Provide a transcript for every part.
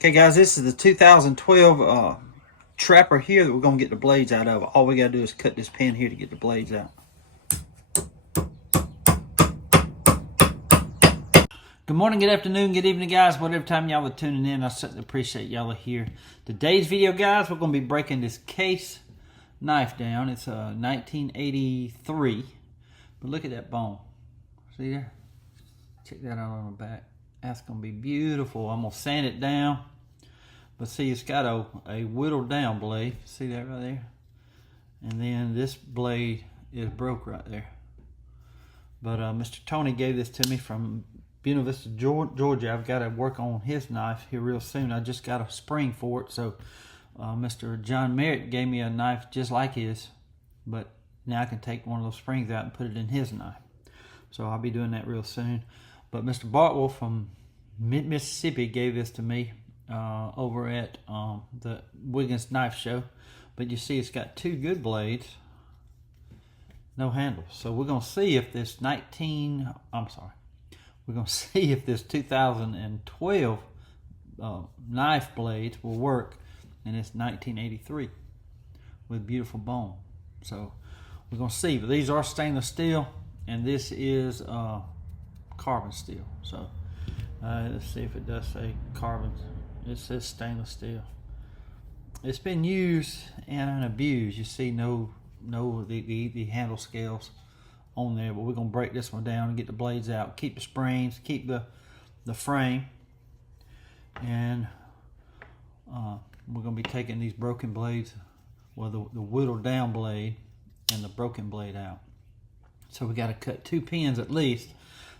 Okay guys, this is the 2012 Trapper here that we're going to get the blades out of. All we got to do is cut this pin here to get the blades out. Good morning, good afternoon, good evening guys. Whatever time y'all are tuning in, I certainly appreciate y'all are here. Today's video guys, we're going to be breaking this case knife down. It's a 1983. But look at that bone. See there? Check that out on the back. That's going to be beautiful. I'm going to sand it down. But see, it's got a whittled down blade. See that right there? And then this blade is broke right there. But Mr. Tony gave this to me from Buena Vista, Georgia. I've got to work on his knife here real soon. I just got a spring for it. So Mr. John Merritt gave me a knife just like his. But now I can take one of those springs out and put it in his knife. So I'll be doing that real soon. But Mr. Bartwell from Mississippi gave this to me over at the Wiggins Knife Show. But you see it's got two good blades, no handles. So we're going to see if this 2012 knife blades will work in this 1983 with beautiful bone. So we're going to see. But these are stainless steel and this is carbon steel. So let's see if it does say carbon. It says stainless steel. It's been used and abused. You see the handle scales on there, but we're gonna break this one down and get the blades out, keep the springs, keep the frame, and we're gonna be taking these broken blades, well, the whittled down blade and the broken blade out. So we got to cut two pins at least.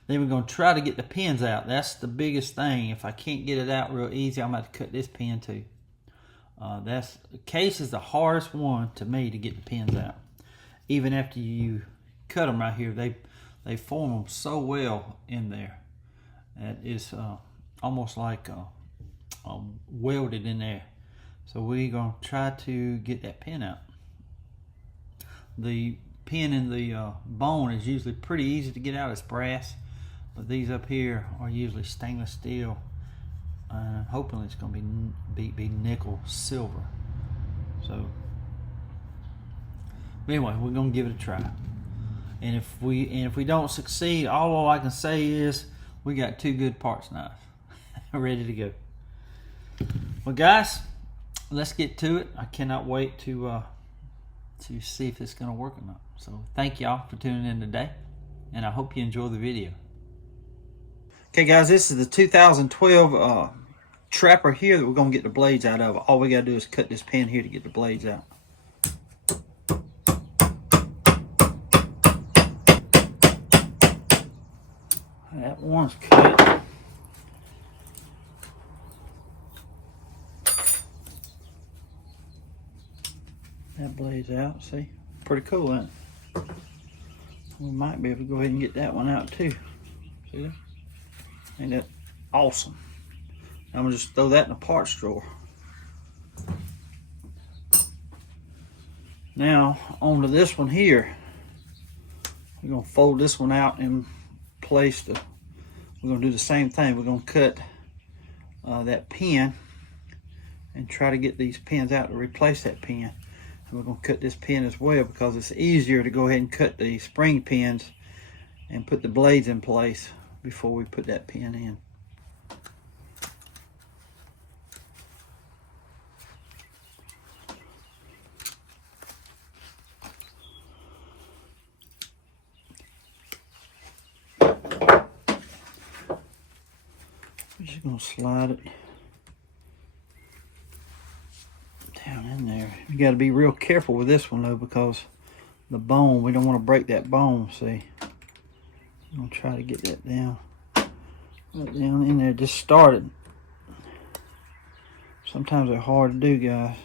Then we're going to try to get the pins out. That's the biggest thing. If I can't get it out real easy, I'm going to have to cut this pin too. The case is the hardest one to me to get the pins out. Even after you cut them right here, they form them so well in there. It's almost like welded in there. So we're going to try to get that pin out. The pin in the bone is usually pretty easy to get out. It's brass. But these up here are usually stainless steel. Hopefully it's going to be nickel silver. So anyway, we're going to give it a try. And if we don't succeed, all I can say is we got two good parts knives ready to go. Well, guys, let's get to it. I cannot wait to see if it's going to work or not. So thank y'all for tuning in today, and I hope you enjoy the video. Okay guys, this is the 2012 Trapper here that we're going to get the blades out of. All we got to do is cut this pin here to get the blades out. That one's cut. That blade's out, see? Pretty cool, isn't it? We might be able to go ahead and get that one out too. See that? Ain't that awesome? I'm gonna just throw that in the parts drawer. Now, onto this one here. We're gonna fold this one out and place we're gonna do the same thing. We're gonna cut that pin and try to get these pins out to replace that pin. And we're gonna cut this pin as well because it's easier to go ahead and cut the spring pins and put the blades in place before we put that pin in. We're just going to slide it down in there. You got to be real careful with this one though, because the bone, we don't want to break that bone, see. I'm going to try to get that down. Right down in there, just started. Sometimes they're hard to do, guys.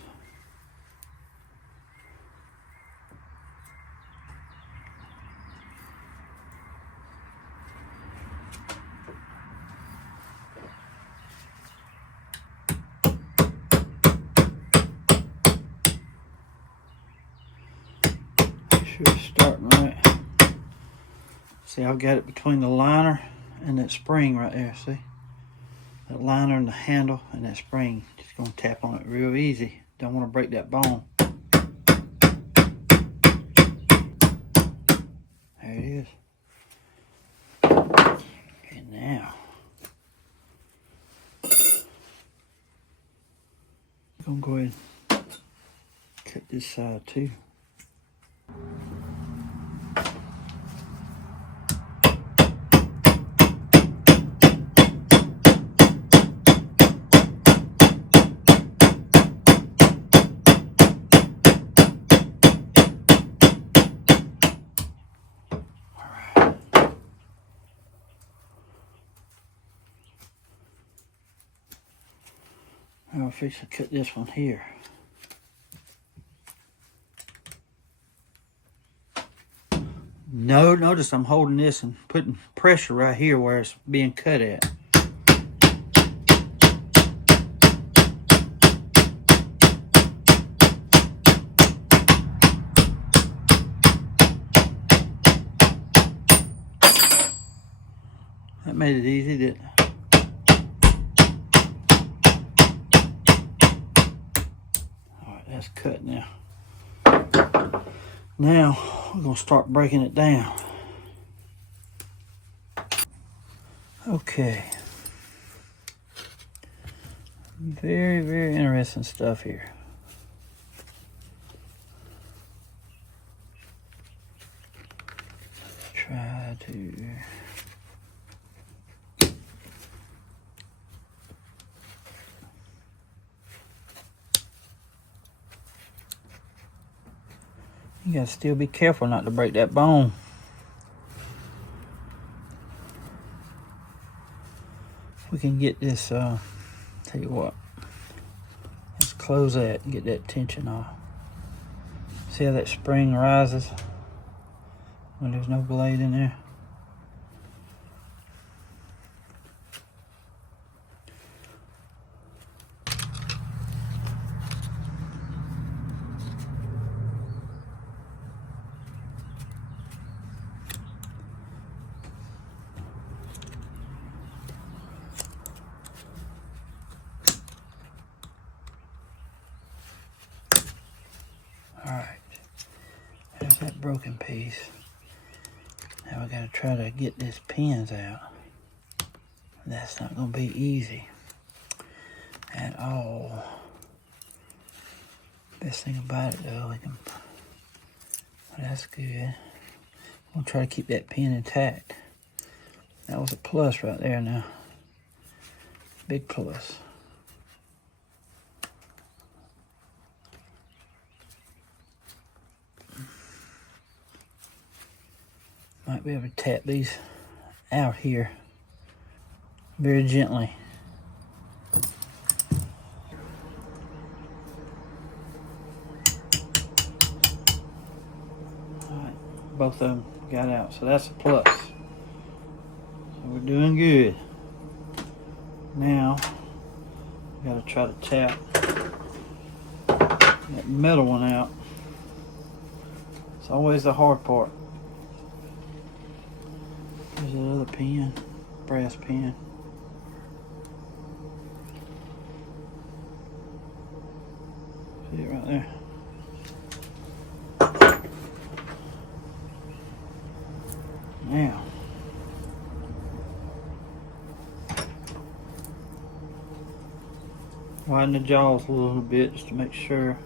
Make sure it's starting right. See, I've got it between the liner and that spring right there, see? the liner and the handle and that spring. Just gonna tap on it real easy. Don't want to break that bone. There it is. And now I'm gonna go ahead and cut this side too. I'll fix to cut this one here. Notice I'm holding this and putting pressure right here where it's being cut at. That made it easy, didn't it? That's cut now. Now we're gonna start breaking it down. Okay. Very, very interesting stuff here. Try to you gotta still be careful not to break that bone. We can get this, tell you what, let's close that and get that tension off. See how that spring rises when there's no blade in there? Alright, there's that broken piece. Now we gotta try to get these pins out. That's not gonna be easy at all. Best thing about it though, we can, well, that's good. We'll try to keep that pin intact. That was a plus right there now. Big plus. Might be able to tap these out here very gently. Alright, both of them got out, so that's a plus. So we're doing good. Now, we gotta try to tap that metal one out. It's always the hard part. There's another pin, brass pin. See it right there. Now, widen the jaws a little bit just to make sure.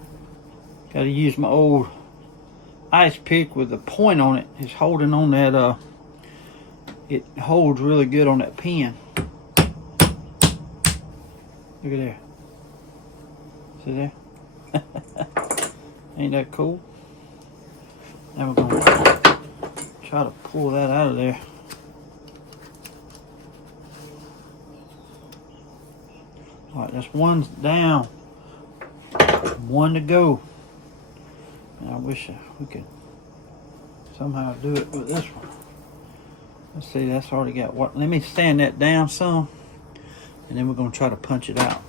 Got to use my old ice pick with the point on it. It's holding on that, it holds really good on that pin. Look at there. See there? Ain't that cool? Now we're going to try to pull that out of there. Alright, that's one down. One to go. And I wish we could somehow do it with this one. Let's see, that's already got what. Let me sand that down some, and then we're going to try to punch it out.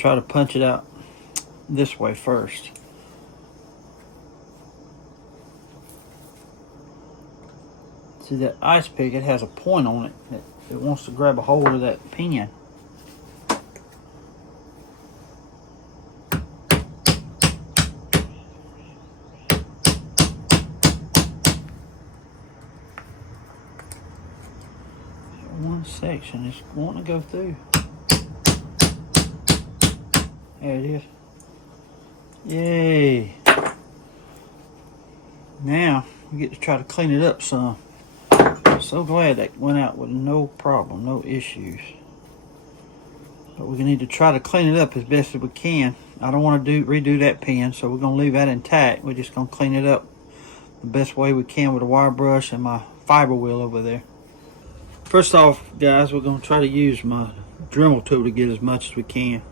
try to punch it out this way first. See that ice pick, it has a point on it. It wants to grab a hold of that pin. One section is wanting to go through. There it is. Yay. Now we get to try to clean it up some. I'm so glad that went out with no problem, no issues. But we're gonna need to try to clean it up as best as we can. I don't want to redo that pin, so we're gonna leave that intact. We're just gonna clean it up the best way we can with a wire brush and my fiber wheel over there. First off, guys, we're gonna try to use my Dremel tool to get as much as we can.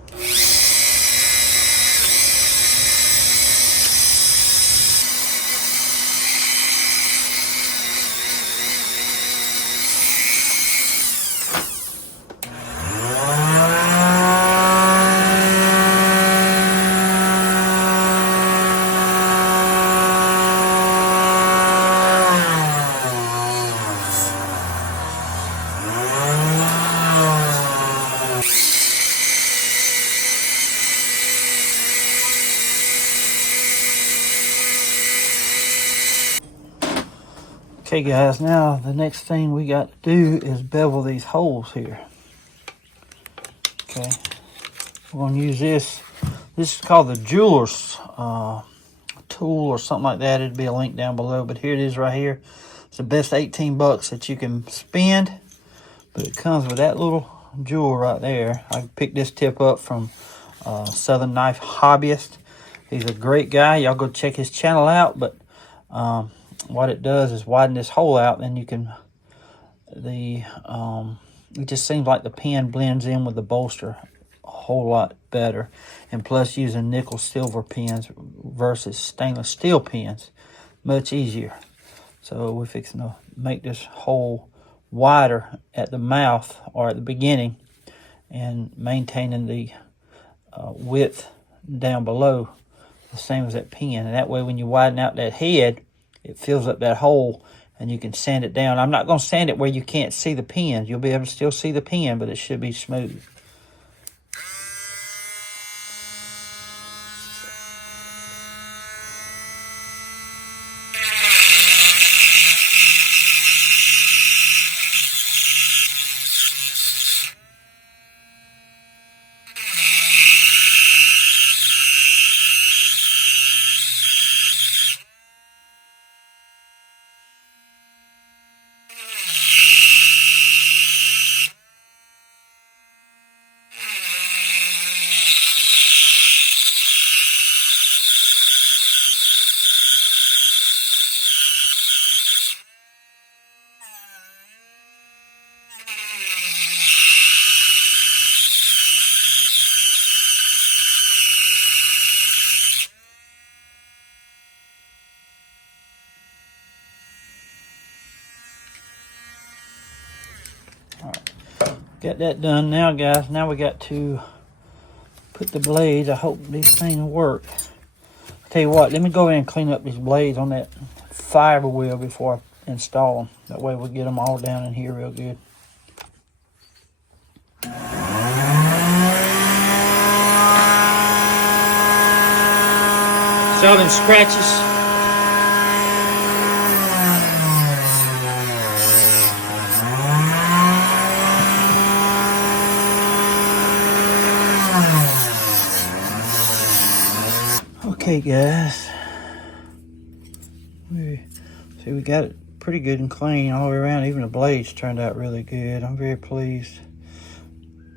Okay guys, now the next thing we got to do is bevel these holes here. Okay, we're going to use this. This is called the jeweler's tool or something like that. It'd be a link down below, but here it is right here. It's the best 18 bucks that you can spend, but it comes with that little jewel right there. I picked this tip up from Southern Knife Hobbyist. He's a great guy. Y'all go check his channel out, but what it does is widen this hole out, then you can, it just seems like the pen blends in with the bolster a whole lot better. And plus using nickel silver pens versus stainless steel pens, much easier. So we're fixing to make this hole wider at the mouth or at the beginning and maintaining the width down below the same as that pen. And that way when you widen out that head, it fills up that hole and you can sand it down. I'm not going to sand it where you can't see the pen. You'll be able to still see the pen, but it should be smooth. Alright, got that done now, guys. Now we got to put the blades. I hope these things work. I'll tell you what, let me go in and clean up these blades on that fiber wheel before I install them. That way we'll get them all down in here real good. See all them scratches? Okay guys, we got it pretty good and clean all the way around. Even the blades turned out really good. I'm very pleased.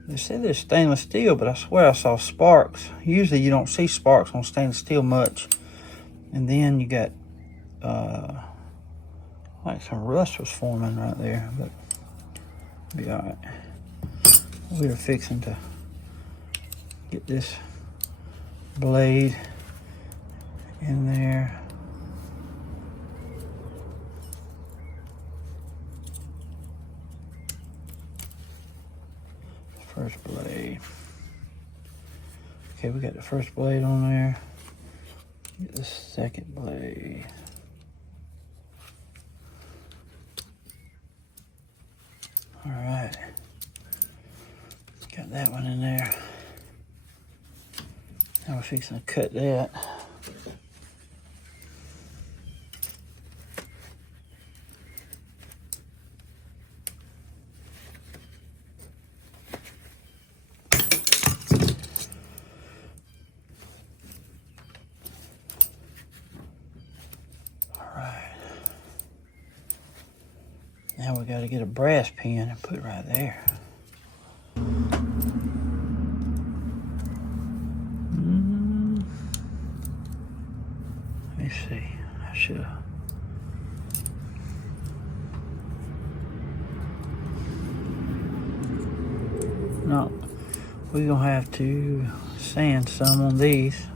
They said they're stainless steel, but I swear I saw sparks. Usually you don't see sparks on stainless steel much. And then you got like some rust was forming right there, but it'll be all right. We are fixing to get this blade in there. First blade. Okay, we got the first blade on there. Get the second blade. All right. Got that one in there. Now we're fixing to cut that. Now we got to get a brass pin and put right there. Let me see. I should have. No, we're gonna have to sand some on these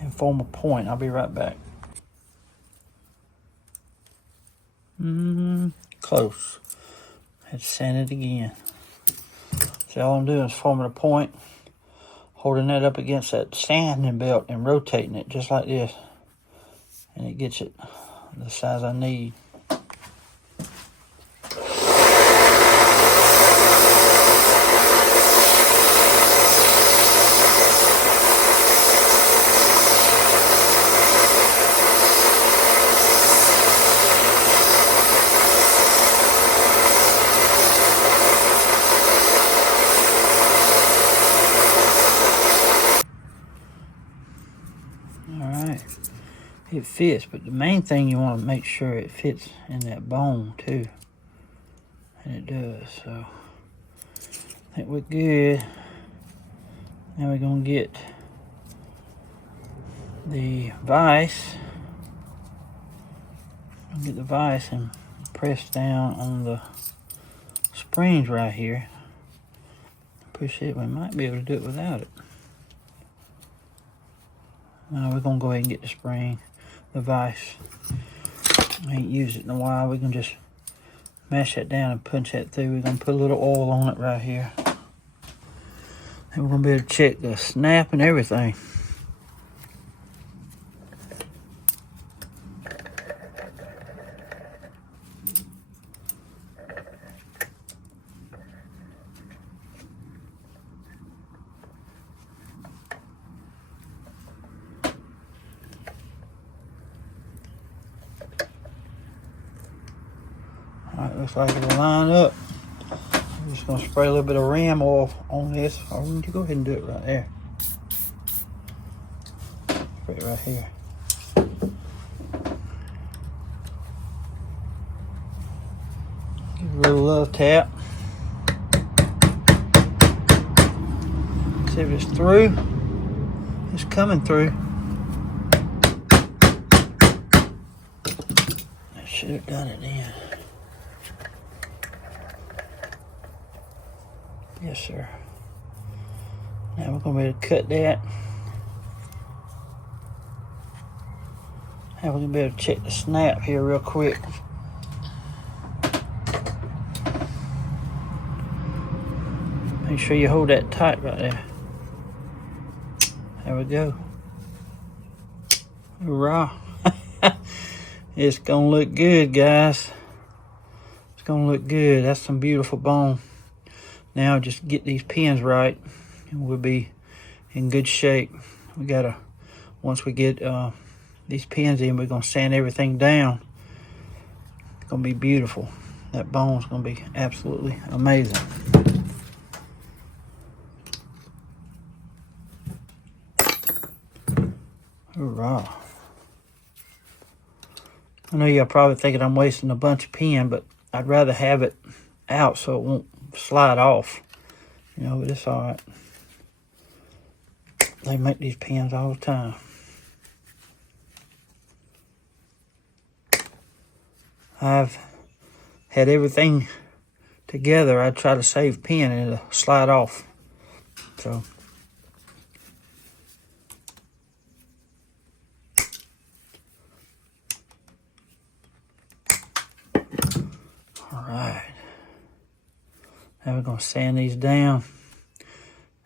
and form a point. I'll be right back. Close. Had to sand it again. So all I'm doing is forming a point, holding that up against that sanding belt and rotating it just like this. And it gets it the size I need. It fits, but the main thing you want to make sure it fits in that bone too, and it does. So I think we're good. Now we're gonna get the vise. And press down on the springs right here. Push it. We might be able to do it without it. Now we're gonna go ahead and get the spring. The vise. I ain't used it in a while. We can just mash that down and punch that through. We're gonna put a little oil on it right here. And we're gonna be able to check the snap and everything. Alright, looks like it'll line up. I'm just going to spray a little bit of ram oil on this. Or you go ahead and do it right there. Spray it right here. Give it a little love tap. See if it's through. It's coming through. I should have done it then. Yes, sir. Now we're going to be able to cut that. Now we're going to be able to check the snap here real quick. Make sure you hold that tight right there. There we go. Hurrah. It's going to look good, guys. It's going to look good. That's some beautiful bone. Now just get these pins right and we'll be in good shape. We gotta, once we get these pins in, we're gonna sand everything down. It's gonna be beautiful. That bone's gonna be absolutely amazing. Hurrah. I know y'all probably thinking I'm wasting a bunch of pin, but I'd rather have it out so it won't slide off, you know, but it's all right. They make these pins all the time. I've had everything together. I try to save pin and it'll slide off. So all right. Now we're going to sand these down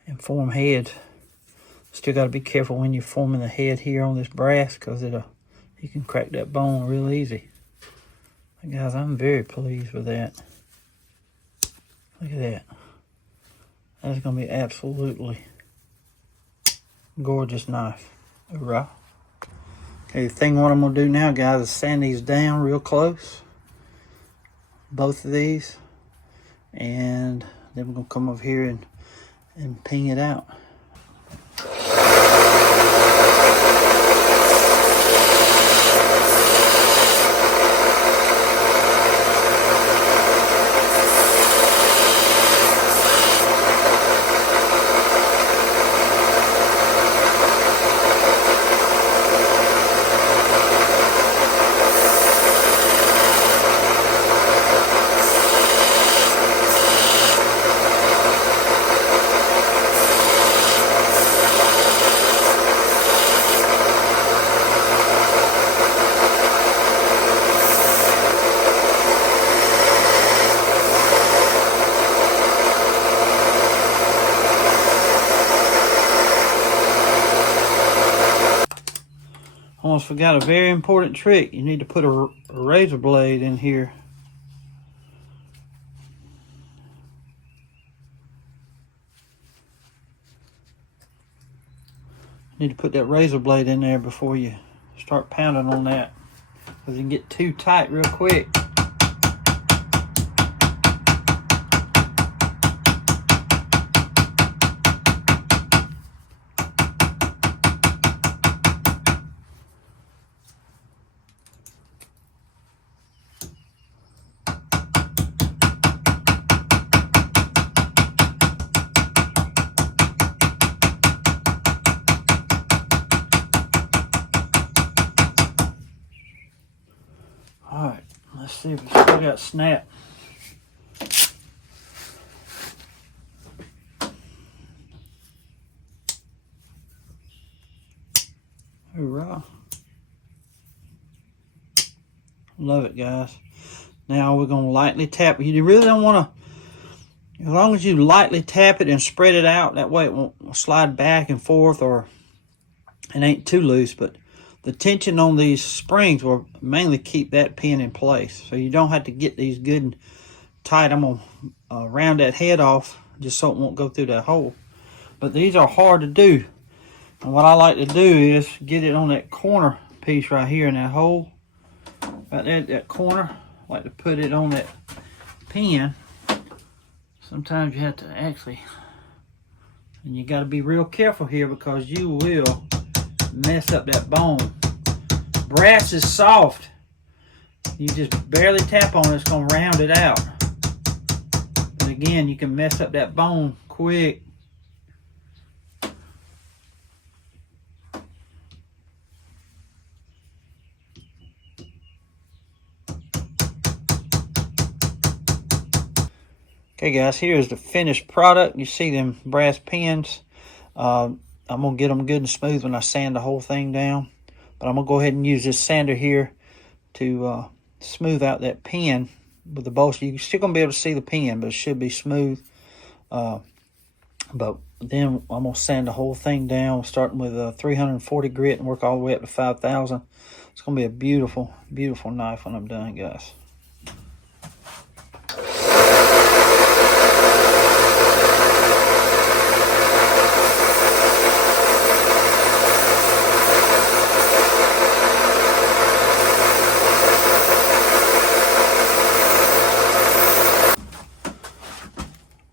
and form heads Still got to be careful when you're forming the head here on this brass, because you can crack that bone real easy. But guys, I'm very pleased with that. Look at that. That's going to be absolutely gorgeous knife. Hoorah. Okay, the thing what I'm going to do now, guys, is sand these down real close. Both of these. And then we're going to come over here and ping it out. Almost forgot a very important trick. You need to put a razor blade in here. You need to put that razor blade in there before you start pounding on that, because you can get too tight real quick. Alright, let's see if we still got snap. Hoorah. Love it, guys. Now we're going to lightly tap. You really don't want to, as long as you lightly tap it and spread it out, that way it won't slide back and forth or it ain't too loose, but the tension on these springs will mainly keep that pin in place. So you don't have to get these good and tight. I'm going to round that head off just so it won't go through that hole. But these are hard to do. And what I like to do is get it on that corner piece right here in that hole. Right there at that corner. I like to put it on that pin. Sometimes you have to actually, and you got to be real careful here because you will mess up that bone. Brass is soft. You just barely tap on it, it's going to round it out. But again, you can mess up that bone quick. Okay guys, here's the finished product. You see them brass pins. I'm going to get them good and smooth when I sand the whole thing down. But I'm going to go ahead and use this sander here to smooth out that pin with the bolster. You're still going to be able to see the pin, but it should be smooth. But then I'm going to sand the whole thing down, starting with 340 grit and work all the way up to 5,000. It's going to be a beautiful, beautiful knife when I'm done, guys.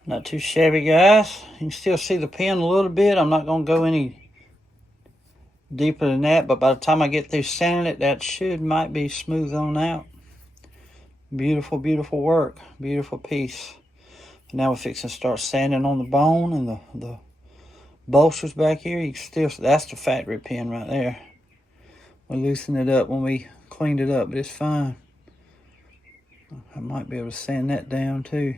Not too shabby, guys. You can still see the pin a little bit. I'm not going to go any deeper than that, but by the time I get through sanding it, that might be smooth on out. Beautiful, beautiful work. Beautiful piece. Now we're fixing to start sanding on the bone and the bolsters back here. You can still, that's the factory pin right there. We loosened it up when we cleaned it up, but it's fine. I might be able to sand that down too.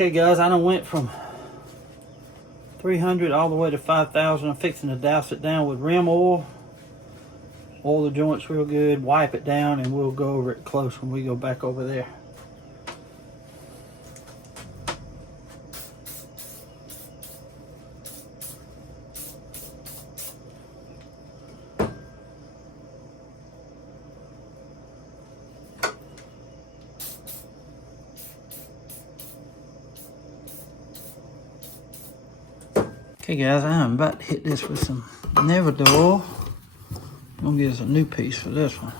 Okay guys, I done went from 300 all the way to 5,000. I'm fixing to douse it down with rim oil. Oil the joints real good, wipe it down, and we'll go over it close when we go back over there. Okay guys, I'm about to hit this with some Nevedor. I'm gonna get us a new piece for this one.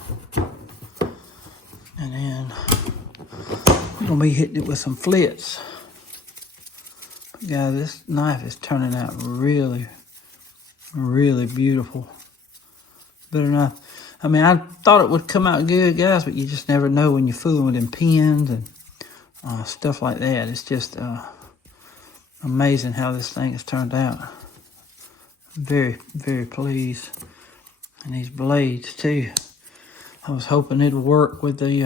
And then we're gonna be hitting it with some flits. But guys, this knife is turning out really, really beautiful. Better not. I mean, I thought it would come out good, guys, but you just never know when you're fooling with them pins and stuff like that. It's just amazing how this thing has turned out. I'm very, very pleased. And these blades too. I was hoping it'd work with the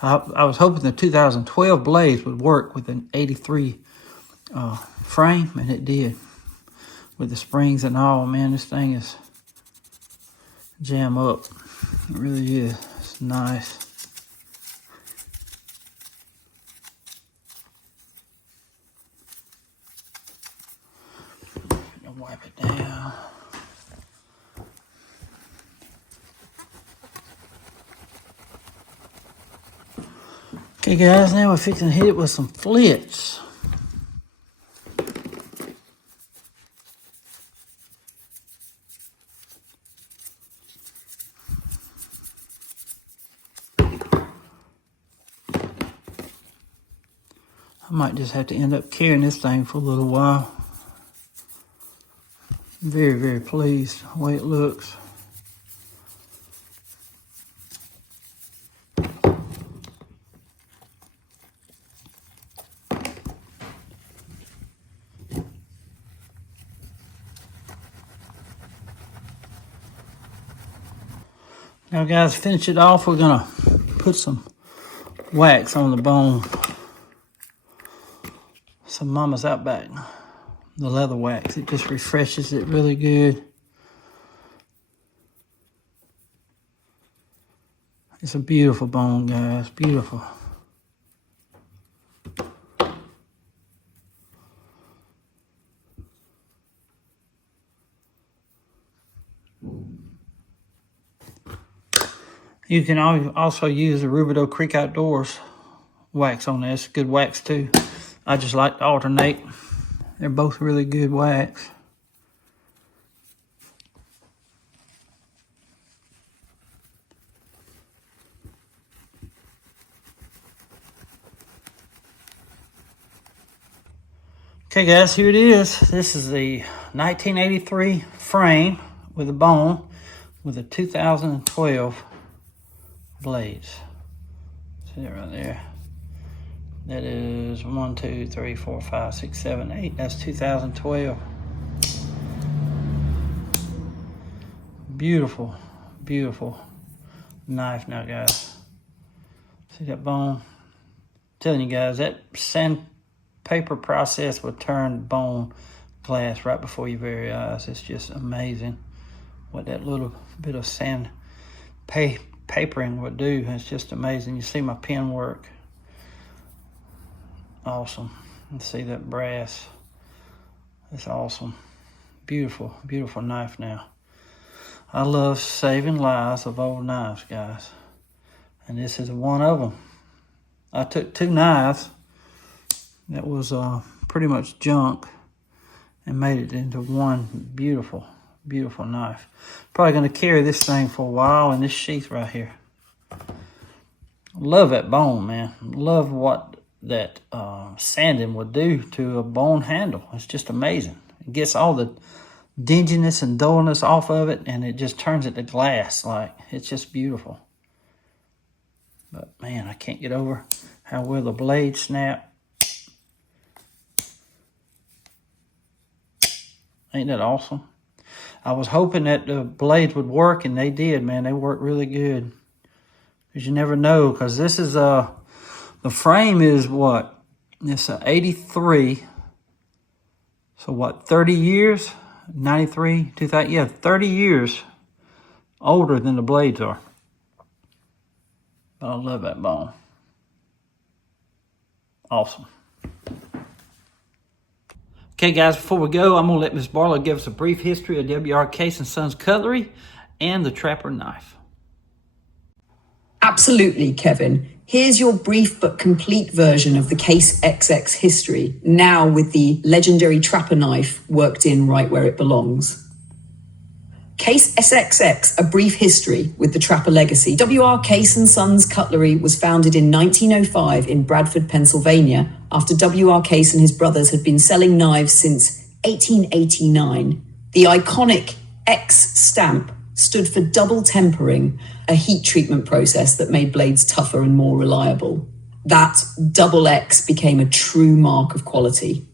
I was hoping the 2012 blades would work with an 83 frame, and it did. With the springs and all, man, this thing is jam up. It really is. It's nice. Wipe it down. Okay guys, now we're fixing to hit it with some flits. I might just have to end up carrying this thing for a little while. Very, very pleased the way it looks. Now guys, finish it off, we're gonna put some wax on the bone. Some Mama's Outback, the leather wax. It just refreshes it really good. It's a beautiful bone, guys, beautiful. You can also use the Rubidoux Creek Outdoors wax on this. Good wax too. I just like to alternate. They're both really good wax. Okay guys, here it is. This is the 1983 frame with a bone with the 2012 blades. See it right there. That is 1, 2, 3, 4, 5, 6, 7, 8. That's 2012. Beautiful, beautiful knife now, guys. See that bone? I'm telling you guys, that sandpaper process will turn bone glass right before your very eyes. It's just amazing what that little bit of sand papering would do. It's just amazing. You see my pen work. Awesome. And see that brass. It's awesome. Beautiful, beautiful knife now. I love saving lives of old knives, guys. And this is one of them. I took two knives that was pretty much junk and made it into one beautiful, beautiful knife. Probably going to carry this thing for a while in this sheath right here. Love that bone, man. Love what that sanding would do to a bone handle. It's just amazing. It gets all the dinginess and dullness off of it, and it just turns it to glass. Like, it's just beautiful. But man, I can't get over how well the blade snap. Ain't that awesome? I was hoping that the blades would work, and they did, man. They worked really good. Because you never know, because this is The frame is what? It's 83. So what, 30 years? 93, 2000, yeah, 30 years older than the blades are. But I love that bone. Awesome. Okay, guys, before we go, I'm going to let Ms. Barlow give us a brief history of W.R. Case & Sons cutlery and the Trapper knife. Absolutely, Kevin. Here's your brief but complete version of the Case XX history, now with the legendary Trapper knife worked in right where it belongs. Case SXX, a brief history with the Trapper legacy. W.R. Case & Sons Cutlery was founded in 1905 in Bradford, Pennsylvania, after W.R. Case and his brothers had been selling knives since 1889. The iconic X stamp stood for double tempering, a heat treatment process that made blades tougher and more reliable. That double X became a true mark of quality.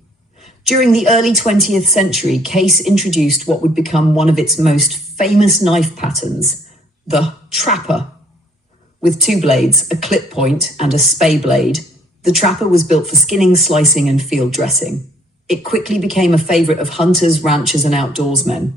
During the early 20th century, Case introduced what would become one of its most famous knife patterns, the Trapper. With two blades, a clip point and a spay blade, the Trapper was built for skinning, slicing, and field dressing. It quickly became a favorite of hunters, ranchers, and outdoorsmen,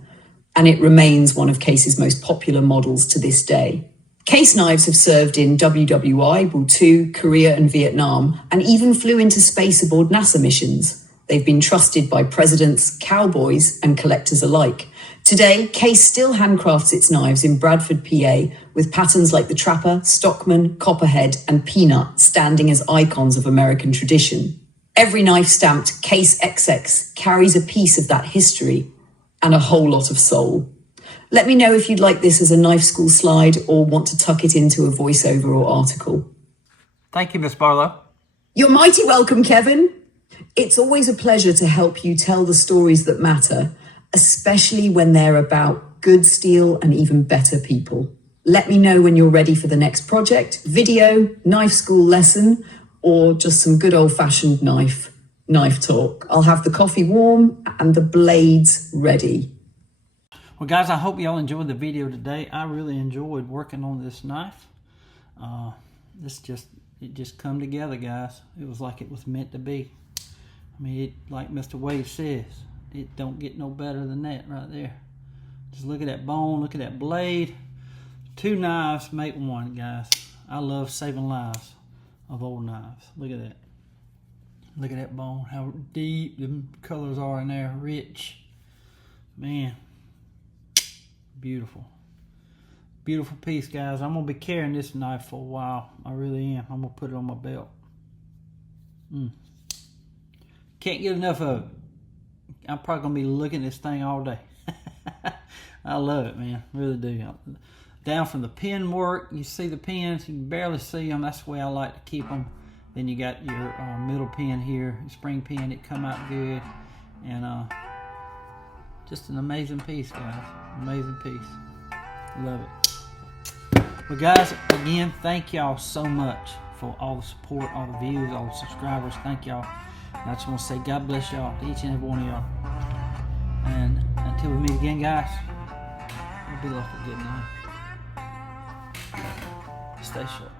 and it remains one of Case's most popular models to this day. Case knives have served in WWI, World War II, Korea, and Vietnam, and even flew into space aboard NASA missions. They've been trusted by presidents, cowboys, and collectors alike. Today, Case still handcrafts its knives in Bradford, PA, with patterns like the Trapper, Stockman, Copperhead, and Peanut standing as icons of American tradition. Every knife stamped Case XX carries a piece of that history and a whole lot of soul. Let me know if you'd like this as a knife school slide or want to tuck it into a voiceover or article. Thank you, Miss Barlow. You're mighty welcome, Kevin. It's always a pleasure to help you tell the stories that matter, especially when they're about good steel and even better people. Let me know when you're ready for the next project, video, knife school lesson, or just some good old-fashioned knife talk. I'll have the coffee warm and the blades ready. Well, guys, I hope y'all enjoyed the video today. I really enjoyed working on this knife. It just come together, guys. It was like it was meant to be. I mean, like Mr. Wade says, it don't get no better than that right there. Just look at that bone, look at that blade. Two knives make one, guys. I love saving lives of old knives. Look at that. Look at that bone, how deep the colors are in there, rich. Man, beautiful. Beautiful piece, guys. I'm going to be carrying this knife for a while. I really am. I'm going to put it on my belt. Can't get enough of it. I'm probably going to be looking at this thing all day. I love it, man. Really do. Down from the pin work, you see the pins, you can barely see them. That's the way I like to keep them. Then you got your middle pin here, spring pin. It come out good. And just an amazing piece, guys. Amazing piece. Love it. Well, guys, again, thank y'all so much for all the support, all the views, all the subscribers. Thank y'all. And I just want to say God bless y'all, each and every one of y'all. And until we meet again, guys, it'll be like a good night. Stay sharp.